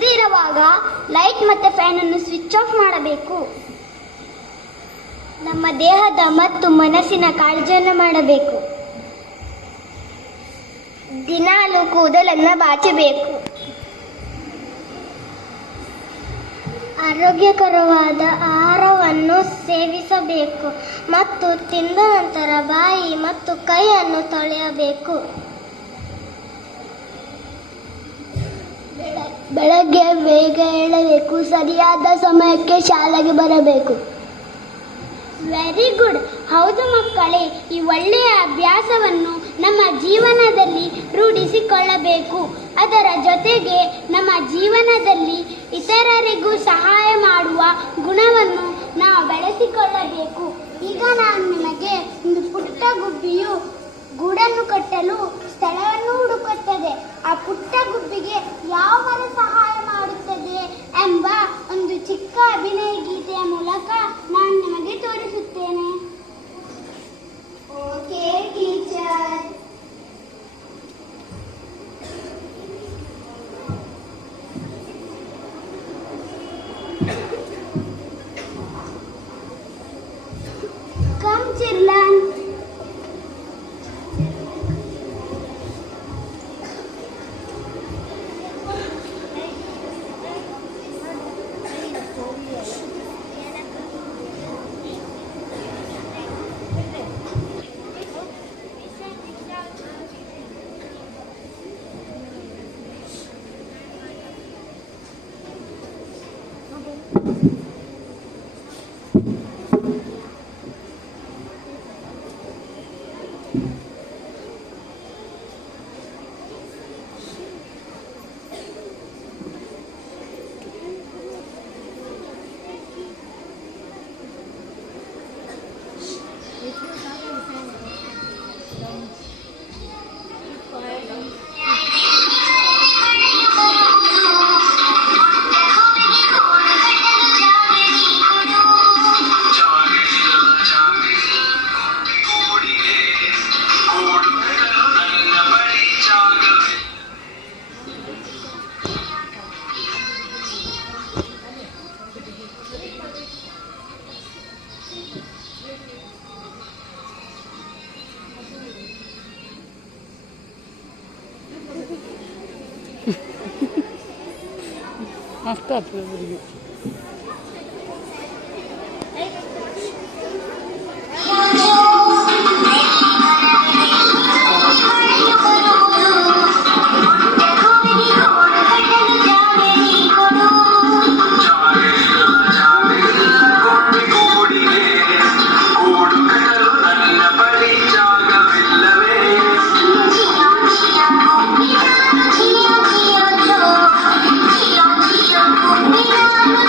ಇಲ್ಲದಿರುವಾಗ light ಮತ್ತು ಫ್ಯಾನನ್ನು switch off ಮಾಡಬೇಕು. ನಮ್ಮ ದೇಹದ ಮತ್ತು ಮನಸ್ಸಿನ ಕಾಳಜಿಯನ್ನು ಮಾಡಬೇಕು. ದಿನಾಲು ಕೂದಲನ್ನು ಬಾಚಬೇಕು. ಆರೋಗ್ಯಕರವಾದ ಆಹಾರವನ್ನು ಸೇವಿಸಬೇಕು ಮತ್ತು ತಿಂದ ನಂತರ ಬಾಯಿ ಮತ್ತು ಕೈಯನ್ನು ತೊಳೆಯಬೇಕು. ಬೆಳಗ್ಗೆ ಬೇಗ ಏಳಬೇಕು. ಸರಿಯಾದ ಸಮಯಕ್ಕೆ ಶಾಲೆಗೆ ಬರಬೇಕು. Very good. ಹೌದು ಮಕ್ಕಳೇ, ಈ ಒಳ್ಳೆಯ ಅಭ್ಯಾಸವನ್ನು ನಮ್ಮ ಜೀವನದಲ್ಲಿ ರೂಢಿಸಿಕೊಳ್ಳಬೇಕು. ಅದರ ಜೊತೆಗೆ ನಮ್ಮ ಜೀವನದಲ್ಲಿ ಇತರರಿಗೂ ಸಹಾಯ ಮಾಡುವ ಗುಣವನ್ನು ನಾವು ಬೆಳೆಸಿಕೊಳ್ಳಬೇಕು. ಈಗ ನಾನು ನಿಮಗೆ ಒಂದು ಪುಟ್ಟ ಗುಬ್ಬಿಯು ಗೂಡನ್ನು ಕಟ್ಟಲು ಸ್ಥಳವನ್ನು ಹುಡುಕುತ್ತದೆ. ಆ ಪುಟ್ಟ ಗುಬ್ಬಿಗೆ ಯಾವ ಮರ ಸಹಾಯ ಮಾಡುತ್ತದೆ ಎಂಬ ಒಂದು ಚಿಕ್ಕ ಅಭಿನಯ ಗೀತೆಯ ಮೂಲಕ ನಾನು ನಿಮಗೆ ತೋರಿಸುತ್ತೇನೆ. Okay teacher. Come children. ಅಷ್ಟ ಅವರಿಗೆ Yeah.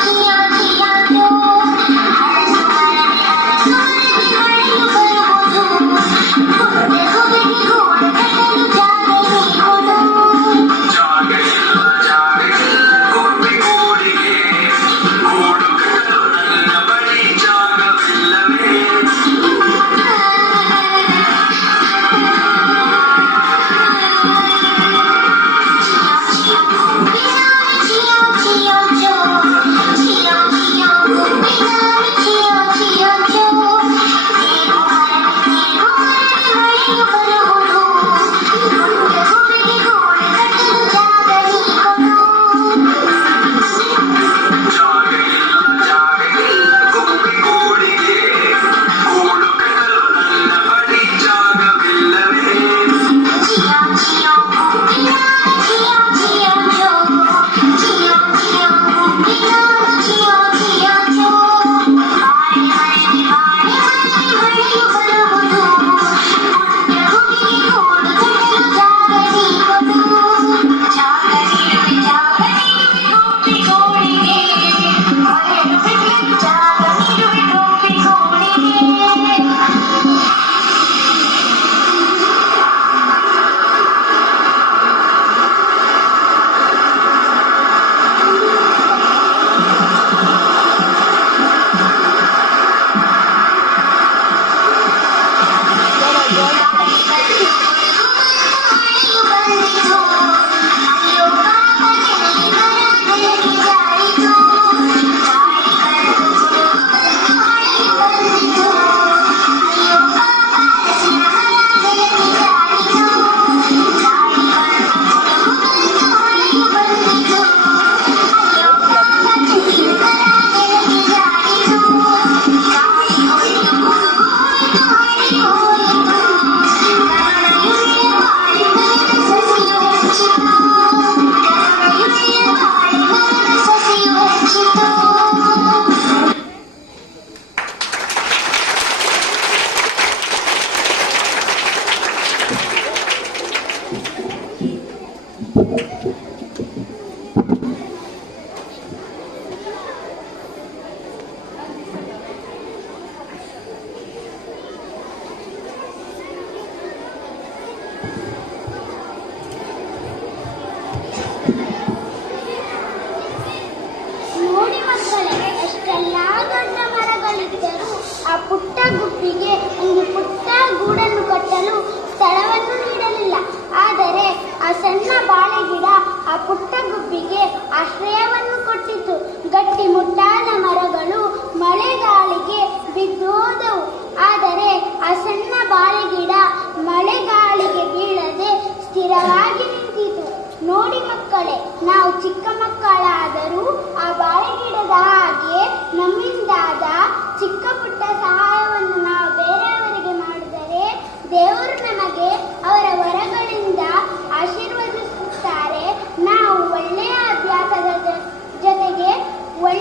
ಹೀಗೆ